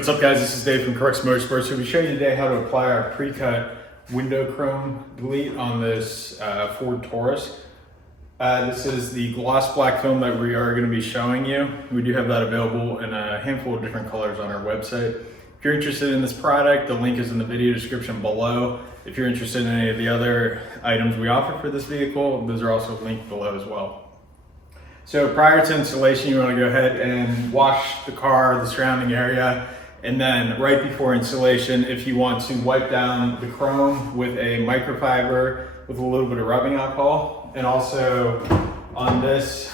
What's up, guys? This is Dave from Crux Motorsports. We'll be showing you today how to apply our pre-cut window chrome delete on this Ford Taurus. This is the gloss black film that we are going to be showing you. We do have that available in a handful of different colors on our website. If you're interested in this product, the link is in the video description below. If you're interested in any of the other items we offer for this vehicle, those are also linked below as well. So prior to installation, you want to go ahead and wash the car, the surrounding area, and then right before installation, if you want to wipe down the chrome with a microfiber with a little bit of rubbing alcohol, and also on this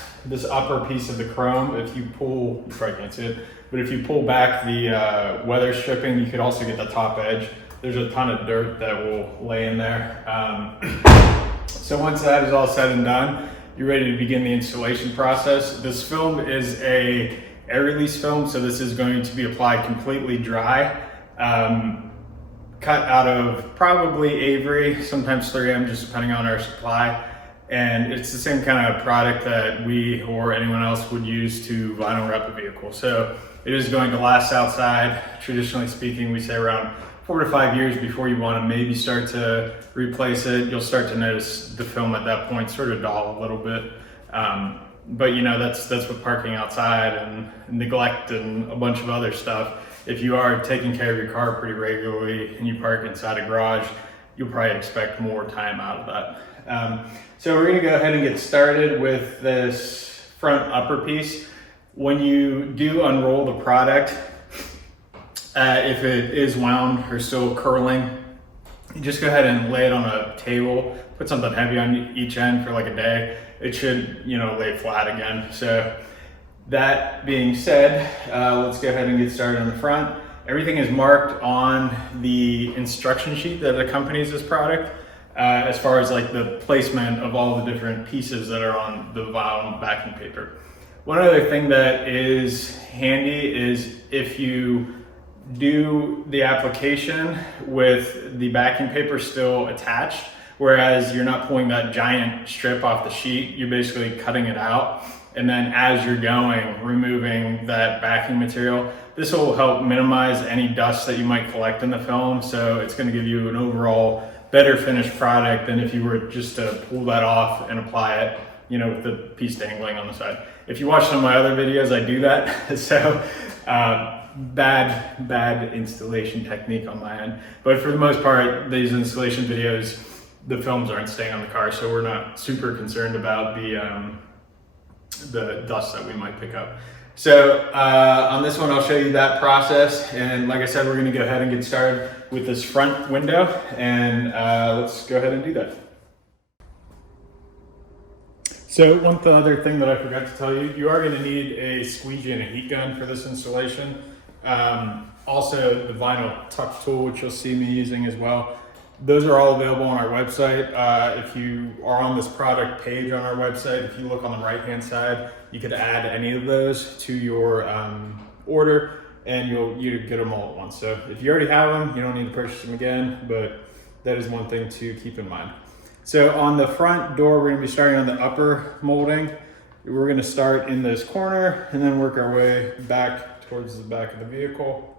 upper piece of the chrome, if you pull, you probably can't see it, but if you pull back the weather stripping, you could also get the top edge. There's a ton of dirt that will lay in there. So once that is all said and done, you're ready to begin the installation process. This film is a air release film, so this is going to be applied completely dry. Cut out of probably Avery, sometimes 3M, just depending on our supply. And it's the same kind of product that we or anyone else would use to vinyl wrap a vehicle. So it is going to last outside. Traditionally speaking, we say around 4 to 5 years before you want to maybe start to replace it. You'll start to notice the film at that point sort of dull a little bit. But you know, that's what parking outside and neglect and a bunch of other stuff. If you are taking care of your car pretty regularly and you park inside a garage, you'll probably expect more time out of that. So we're gonna go ahead and get started with this front upper piece. When you do unroll the product, if it is wound or still curling, you just go ahead and lay it on a table, put something heavy on each end for like a day. It should, you know, lay flat again. So that being said, let's go ahead and get started on the front. Everything is marked on the instruction sheet that accompanies this product, as far as like the placement of all the different pieces that are on the vinyl backing paper. One other thing that is handy is if you do the application with the backing paper still attached, whereas you're not pulling that giant strip off the sheet, you're basically cutting it out. And then as you're going, removing that backing material. This will help minimize any dust that you might collect in the film. So it's gonna give you an overall better finished product than if you were just to pull that off and apply it, you know, with the piece dangling on the side. If you watch some of my other videos, I do that. So bad installation technique on my end. But for the most part, these installation videos, the films aren't staying on the car, so we're not super concerned about the dust that we might pick up. So on this one, I'll show you that process. And like I said, we're gonna go ahead and get started with this front window, and let's go ahead and do that. So one other thing that I forgot to tell you, you are gonna need a squeegee and a heat gun for this installation. Also the vinyl tuck tool, which you'll see me using as well. Those are all available on our website. If you are on this product page on our website, if you look on the right-hand side, you could add any of those to your order, and you get them all at once. So if you already have them, you don't need to purchase them again, but that is one thing to keep in mind. So on the front door, we're gonna be starting on the upper molding. We're gonna start in this corner and then work our way back towards the back of the vehicle.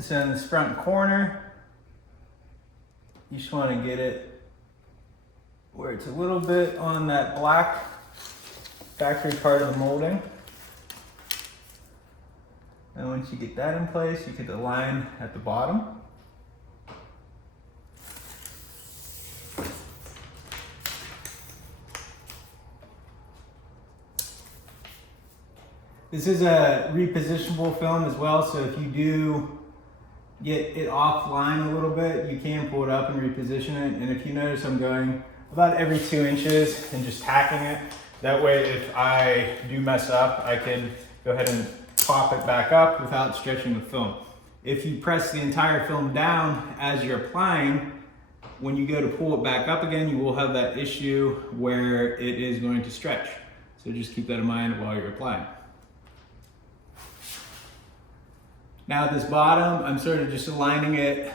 So in this front corner, you just want to get it where it's a little bit on that black factory part of the molding. And once you get that in place, you get the line at the bottom. This is a repositionable film as well, so if you do get it offline a little bit, you can pull it up and reposition it. And if you notice, I'm going about every 2 inches and just tacking it. That way, if I do mess up, I can go ahead and pop it back up without stretching the film. If you press the entire film down as you're applying, when you go to pull it back up again, you will have that issue where it is going to stretch. So just keep that in mind while you're applying. Now at this bottom, I'm sort of just aligning it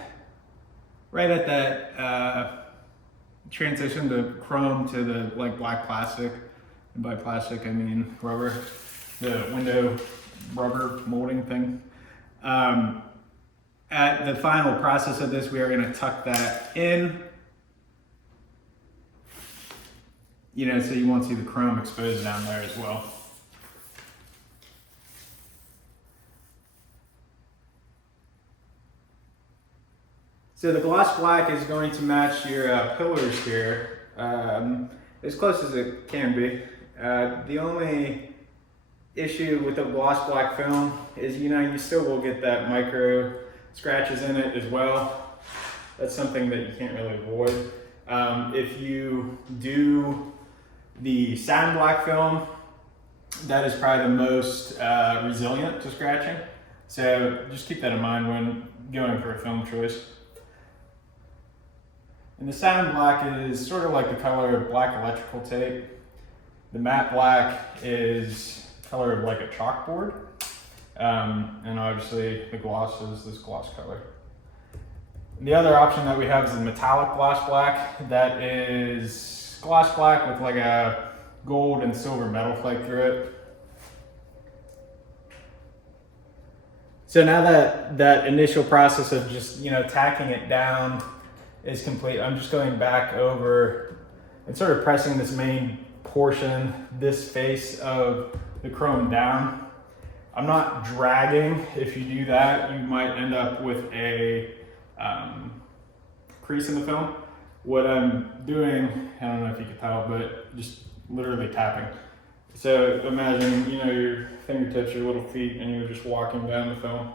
right at that transition to chrome to the like black plastic, and by plastic I mean rubber, the window rubber molding thing. At the final process of this, we are going to tuck that in, you know, so you won't see the chrome exposed down there as well. So the gloss black is going to match your pillars here, as close as it can be. The only issue with the gloss black film is, you know, you still will get that micro scratches in it as well. That's something that you can't really avoid. If you do the satin black film, that is probably the most resilient to scratching. So just keep that in mind when going for a film choice. And the satin black is sort of like the color of black electrical tape. The matte black is color of like a chalkboard. And obviously the gloss is this gloss color. And the other option that we have is the metallic gloss black. That is gloss black with like a gold and silver metal flake through it. So now that that initial process of just, you know, tacking it down is complete, I'm just going back over and sort of pressing this main portion, this face of the chrome down. I'm not dragging. If you do that, you might end up with a crease in the film. What I'm doing, I don't know if you can tell, but just literally tapping. So imagine, you know, your fingertips, your little feet, and you're just walking down the film.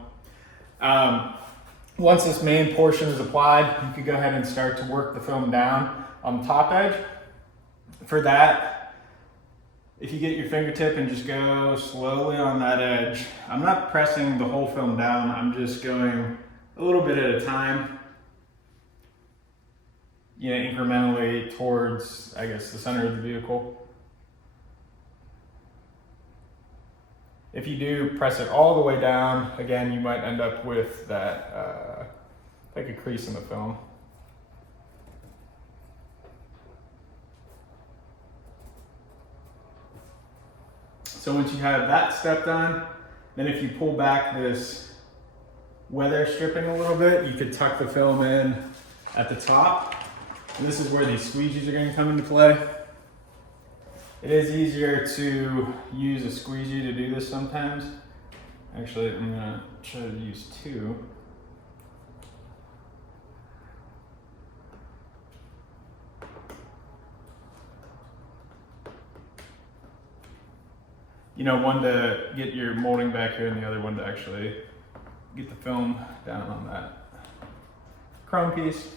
Once this main portion is applied, you can go ahead and start to work the film down on the top edge. For that, if you get your fingertip and just go slowly on that edge, I'm not pressing the whole film down, I'm just going a little bit at a time, you know, incrementally towards, I guess, the center of the vehicle. If you do press it all the way down, again, you might end up with that, like a crease in the film. So once you have that step done, then if you pull back this weather stripping a little bit, you could tuck the film in at the top. And this is where these squeegees are going to come into play. It is easier to use a squeegee to do this sometimes. Actually, I'm going to try to use two. You know, one to get your molding back here and the other one to actually get the film down on that chrome piece.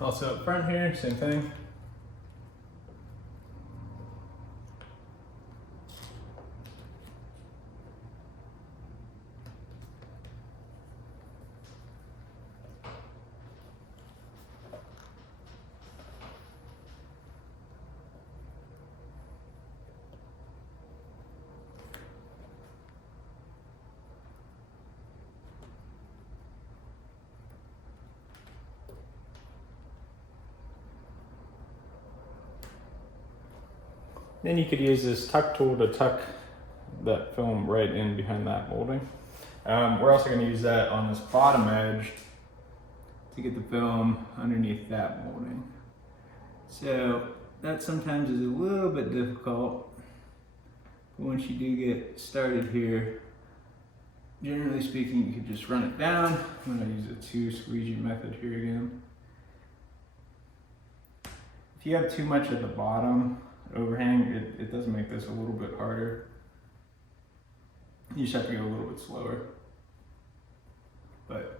Also up front here, same thing. Then you could use this tuck tool to tuck that film right in behind that molding. We're also going to use that on this bottom edge to get the film underneath that molding. So that sometimes is a little bit difficult, but once you do get started here, generally speaking, you could just run it down. I'm going to use a two squeegee method here again. If you have too much at the bottom overhang, it does make this a little bit harder. You just have to go a little bit slower. But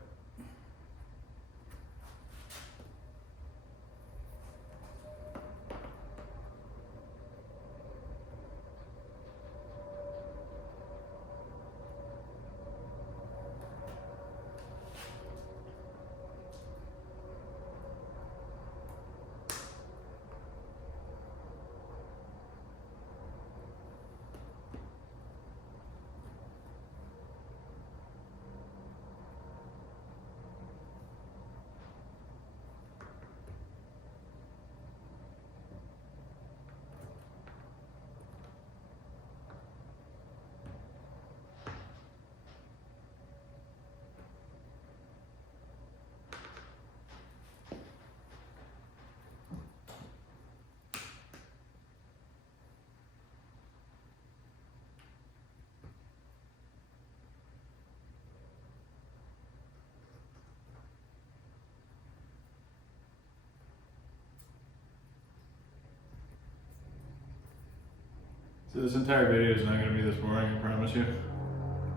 so this entire video is not going to be this boring, I promise you.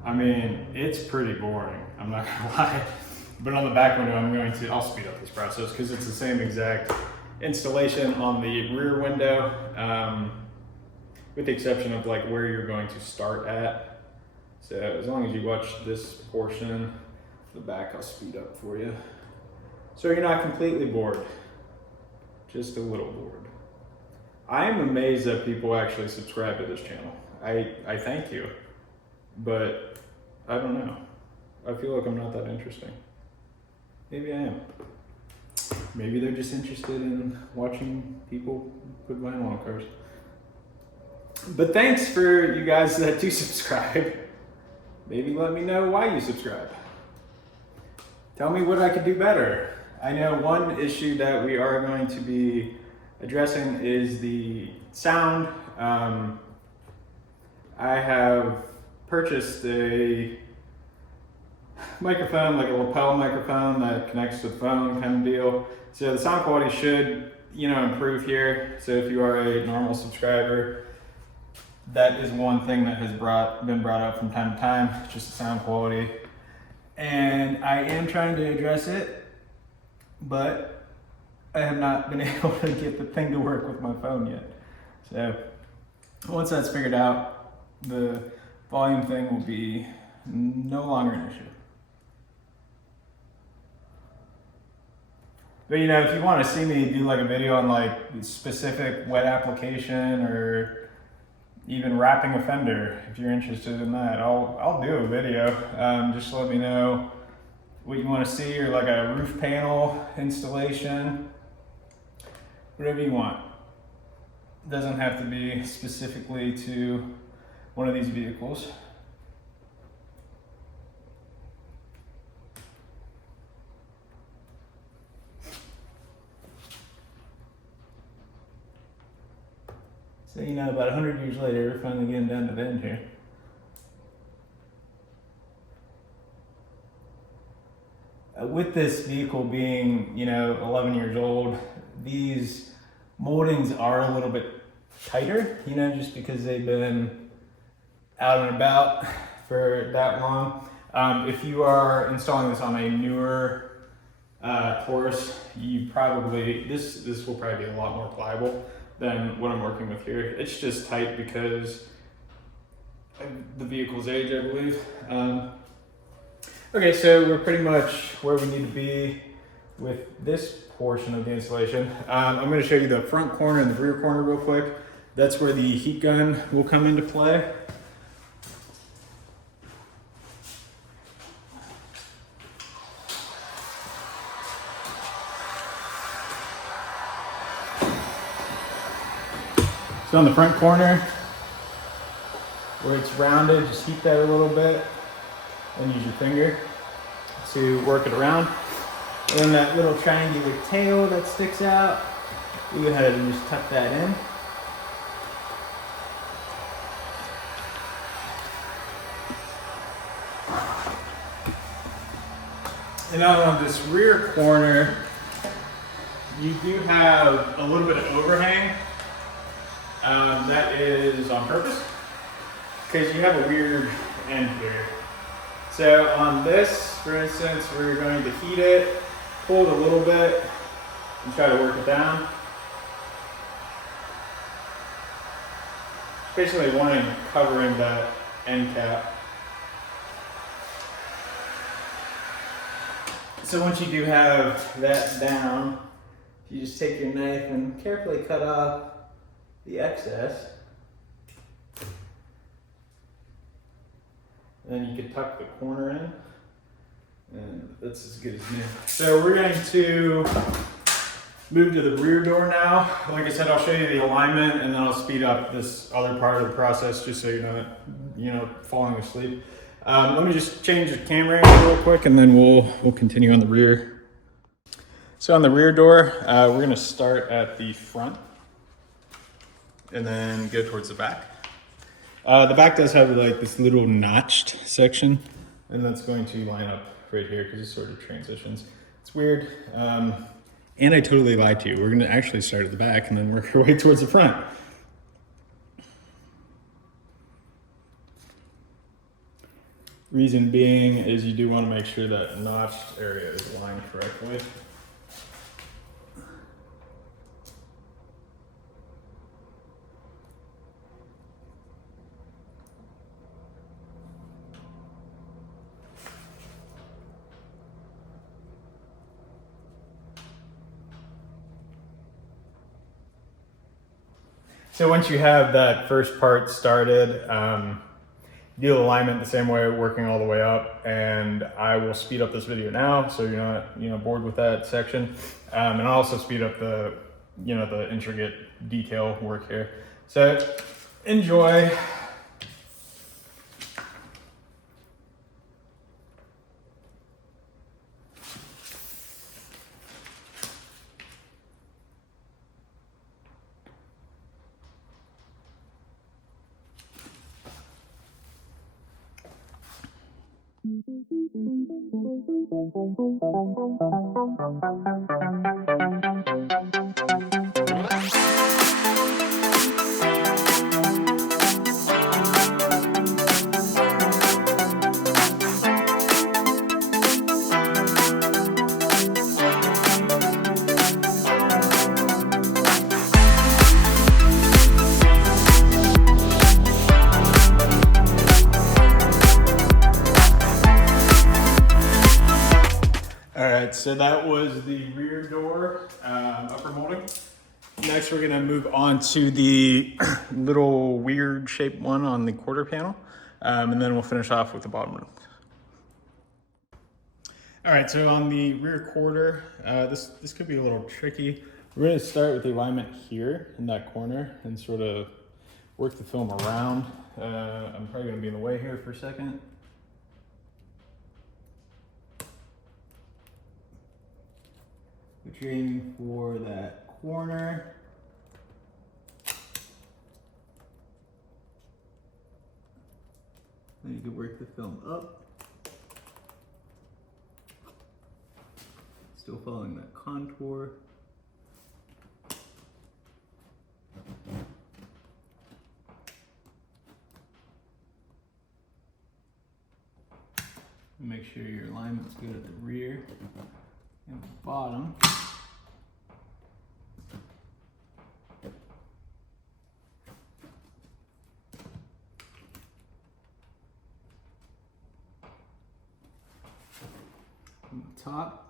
I mean, it's pretty boring, I'm not going to lie. But on the back window, I'll speed up this process because it's the same exact installation on the rear window, with the exception of like where you're going to start at. So as long as you watch this portion, the back I'll speed up for you. So you're not completely bored, just a little bored. I am amazed that people actually subscribe to this channel. I thank you, but I don't know. I feel like I'm not that interesting. Maybe I am. Maybe they're just interested in watching people put vinyl on cars. But thanks for you guys that do subscribe. Maybe let me know why you subscribe. Tell me what I could do better. I know one issue that we are going to be addressing is the sound. I have purchased a microphone, like a lapel microphone that connects to the phone kind of deal. So the sound quality should, improve here. So if you are a normal subscriber, that is one thing that has been brought up from time to time, just the sound quality. And I am trying to address it, but I have not been able to get the thing to work with my phone yet. So once that's figured out, the volume thing will be no longer an issue. But if you want to see me do like a video on like specific wet application or even wrapping a fender, if you're interested in that, I'll do a video. Just let me know what you want to see, or like a roof panel installation, whatever you want. It doesn't have to be specifically to one of these vehicles. So, about 100 years later, we're finally getting down to the end here. With this vehicle being, 11 years old, these moldings are a little bit tighter, just because they've been out and about for that long. If you are installing this on a newer Taurus, this will probably be a lot more pliable than what I'm working with here. It's just tight because of the vehicle's age, I believe. Okay, so we're pretty much where we need to be with this portion of the installation. I'm going to show you the front corner and the rear corner real quick. That's where the heat gun will come into play. So on the front corner, where it's rounded, just heat that a little bit and use your finger to work it around. And then that little triangular tail that sticks out, you go ahead and just tuck that in. And now on this rear corner, you do have a little bit of overhang. That is on purpose because you have a weird end here. So on this, for instance, we're going to heat it, pull it a little bit, and try to work it down. Basically wanting covering that end cap. So once you do have that down, you just take your knife and carefully cut off the excess. Then you can tuck the corner in, and that's as good as new. So we're going to move to the rear door now. Like I said, I'll show you the alignment, and then I'll speed up this other part of the process just so you're not, falling asleep. Let me just change the camera angle real quick, and then we'll continue on the rear. So on the rear door, we're going to start at the front, and then go towards the back. The back does have like this little notched section, and that's going to line up right here because it sort of transitions. It's weird. And I totally lied to you. We're gonna actually start at the back and then work our way towards the front. Reason being is you do want to make sure that notched area is aligned correctly. So once you have that first part started, do alignment the same way, working all the way up, and I will speed up this video now so you're not bored with that section, and I'll also speed up the the intricate detail work here. So enjoy. So that was the rear door upper molding. Next, we're gonna move on to the little weird shaped one on the quarter panel, and then we'll finish off with the bottom room. All right, so on the rear quarter, this could be a little tricky. We're gonna start with the alignment here in that corner and sort of work the film around. I'm probably gonna be in the way here for a second. But you're aiming for that corner. Then you can work the film up. Still following that contour. Make sure your alignment's good at the rear and the bottom. On the top.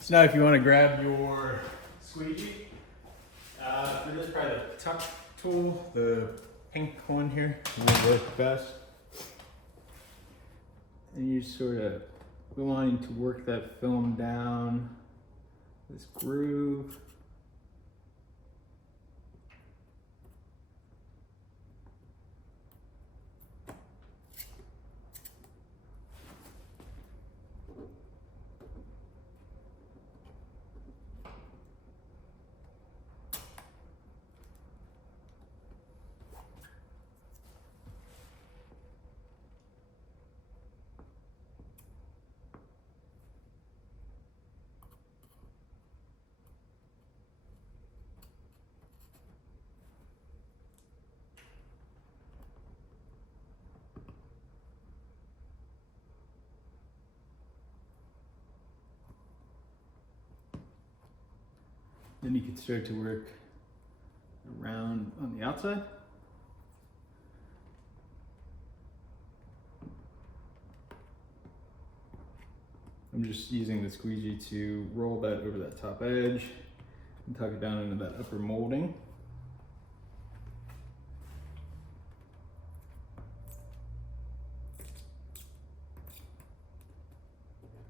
So now if you want to grab your squeegee, for this probably the tuck tool, the pink one here, will work best. And you sort of wanting to work that film down this groove. Then you can start to work around on the outside. I'm just using the squeegee to roll that over that top edge and tuck it down into that upper molding.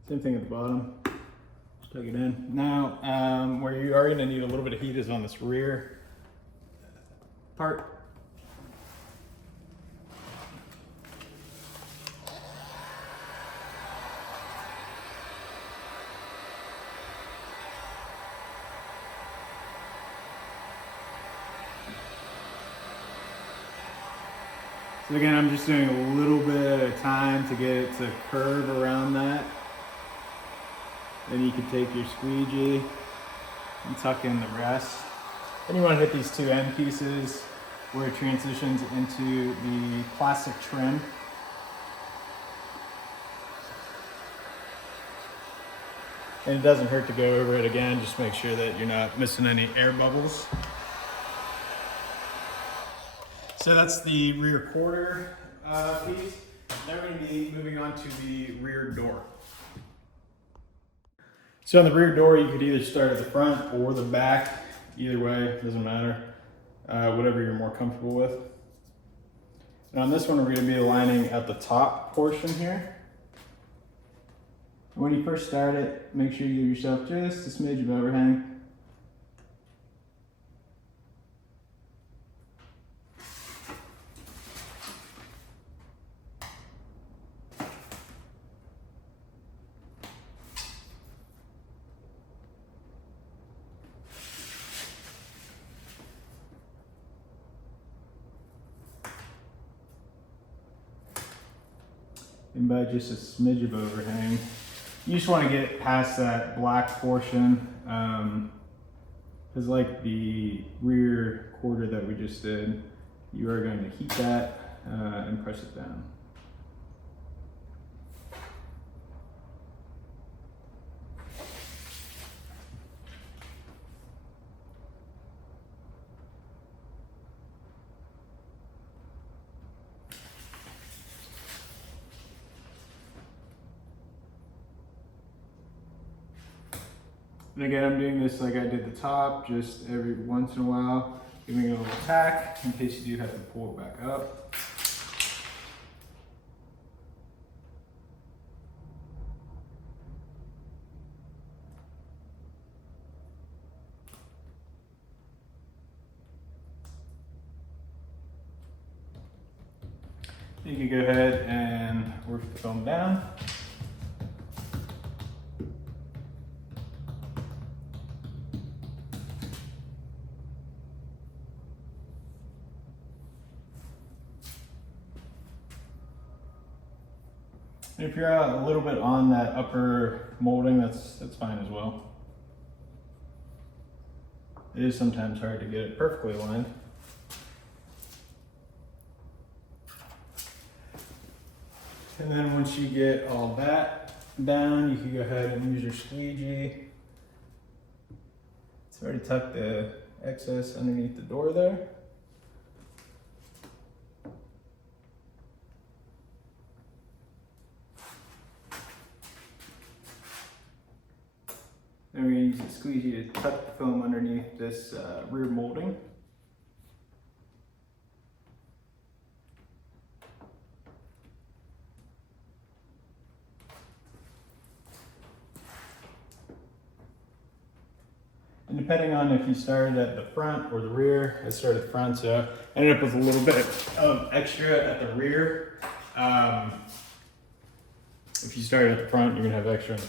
Same thing at the bottom. Just tuck it in. Now, where you are going to need a little bit of heat is on this rear part. So again, I'm just doing a little bit at a time to get it to curve around that. Then you can take your squeegee and tuck in the rest. Then you want to hit these two end pieces where it transitions into the plastic trim. And it doesn't hurt to go over it again, just make sure that you're not missing any air bubbles. So that's the rear quarter piece. Now we're going to be moving on to the rear door. So on the rear door, you could either start at the front or the back. Either way, doesn't matter. Whatever you're more comfortable with. And on this one, we're going to be aligning at the top portion here. When you first start it, make sure you give yourself just a smidge of overhang. And by just a smidge of overhang. You just want to get past that black portion, because like the rear quarter that we just did, you are going to heat that and press it down. And again, I'm doing this like I did the top, just every once in a while, giving it a little tack in case you do have to pull it back up. You can go ahead and work the foam down. And if you're out a little bit on that upper molding, that's fine as well. It is sometimes hard to get it perfectly aligned. And then once you get all that down, you can go ahead and use your squeegee. It's already tucked the excess underneath the door there. Then we're going to use the squeegee to tuck the film underneath this rear molding. And depending on if you started at the front or the rear, I started at the front, so I ended up with a little bit of extra at the rear. If you started at the front, you're going to have extra in the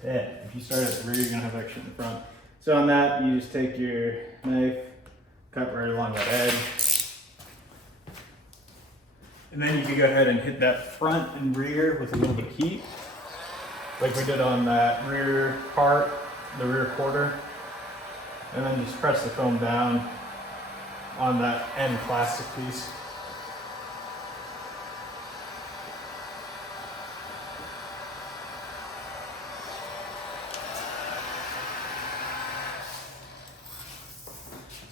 if you start at the rear, you're going to have extra in the front. So on that, you just take your knife, cut right along that edge. And then you can go ahead and hit that front and rear with a little bit of heat, like we did on that rear part, the rear quarter. And then just press the foam down on that end plastic piece.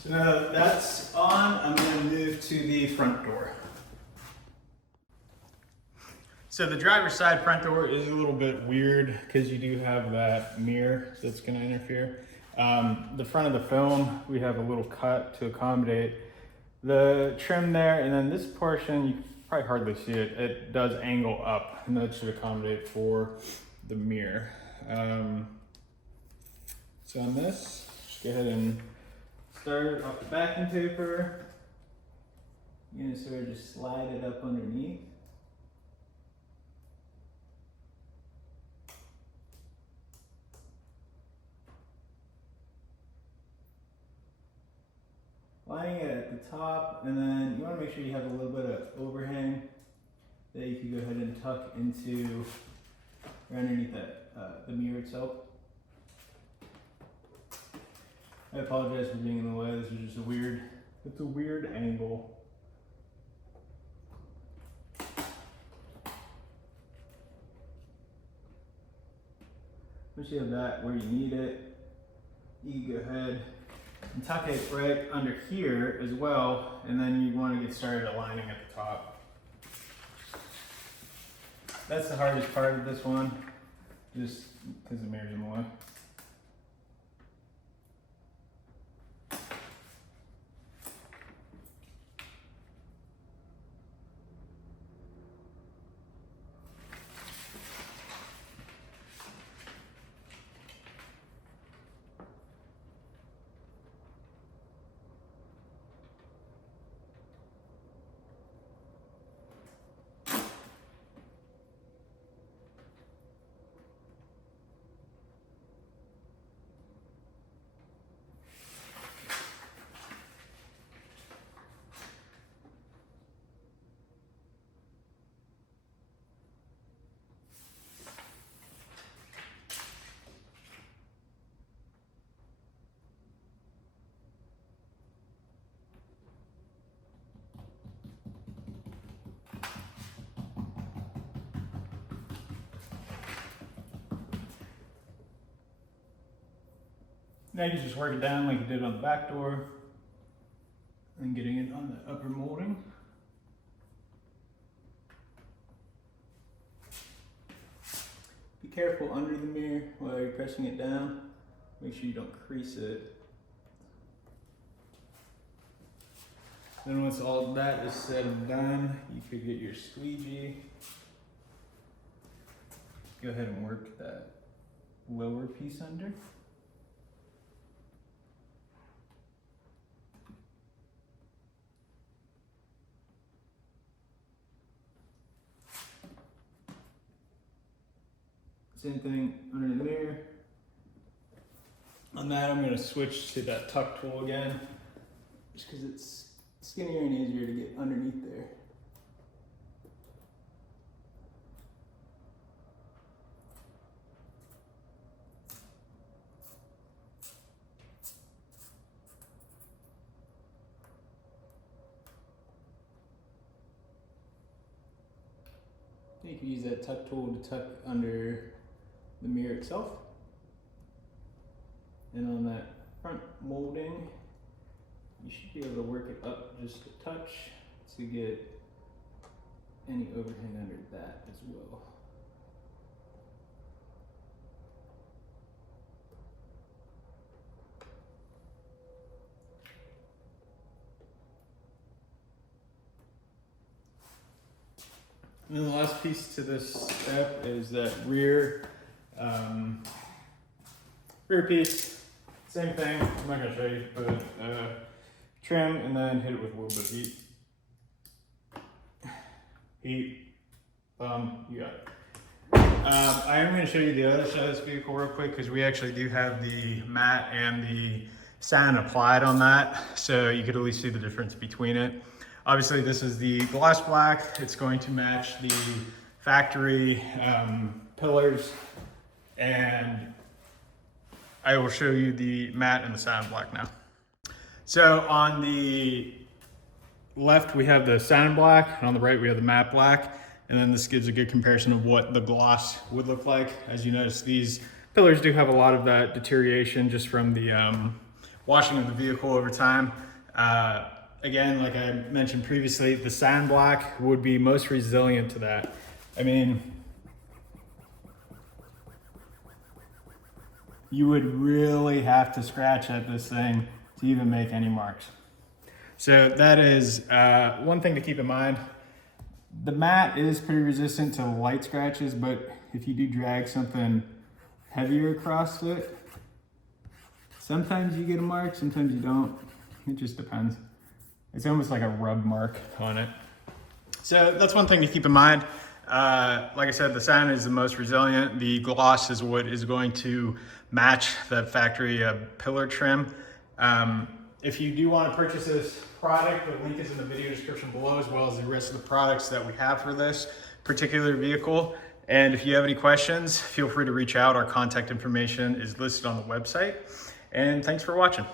So now that's on, I'm going to move to the front door. So the driver's side front door is a little bit weird because you do have that mirror that's going to interfere. The front of the film, we have a little cut to accommodate the trim there, and then this portion, you can probably hardly see it, it does angle up, and that should accommodate for the mirror. So on this, just go ahead and start off the backing paper. You're gonna sort of just slide it up underneath. Lining it at the top, and then you want to make sure you have a little bit of overhang that you can go ahead and tuck into or underneath that the mirror itself. I apologize for being in the way. This is just it's a weird angle. Once you have that where you need it, you can go ahead and tuck it right under here as well, and then you want to get started aligning at the top. That's the hardest part of this one, just because the mirror's in the way. Now you just work it down like you did on the back door and getting it on the upper molding. Be careful under the mirror while you're pressing it down. Make sure you don't crease it. Then once all that is said and done, you could get your squeegee. Go ahead and work that lower piece under. Same thing under the mirror. On that, I'm going to switch to that tuck tool again, just because it's skinnier and easier to get underneath there. You can use that tuck tool to tuck under the mirror itself. And on that front molding, you should be able to work it up just a touch to get any overhang under that as well. And then the last piece to this step is that rear piece. Same thing, I'm not gonna show you, but trim and then hit it with a little bit of heat. You got it. I am gonna show you the other side of this vehicle real quick because we actually do have the matte and the sand applied on that, so you could at least see the difference between it. Obviously, this is the gloss black. It's going to match the factory pillars, and I will show you the matte and the sand black now. So on the left, we have the sand black, and on the right, we have the matte black, and then this gives a good comparison of what the gloss would look like. As you notice, these pillars do have a lot of that deterioration just from the washing of the vehicle over time. Again, like I mentioned previously, the sandblock would be most resilient to that. I mean, you would really have to scratch at this thing to even make any marks. So that is one thing to keep in mind. The matte is pretty resistant to light scratches, but if you do drag something heavier across it, sometimes you get a mark, sometimes you don't. It just depends. It's almost like a rub mark on it. So that's one thing to keep in mind. Like I said, the sand is the most resilient. The gloss is what is going to match the factory pillar trim. If you do want to purchase this product, the link is in the video description below, as well as the rest of the products that we have for this particular vehicle. And if you have any questions, feel free to reach out. Our contact information is listed on the website. And thanks for watching.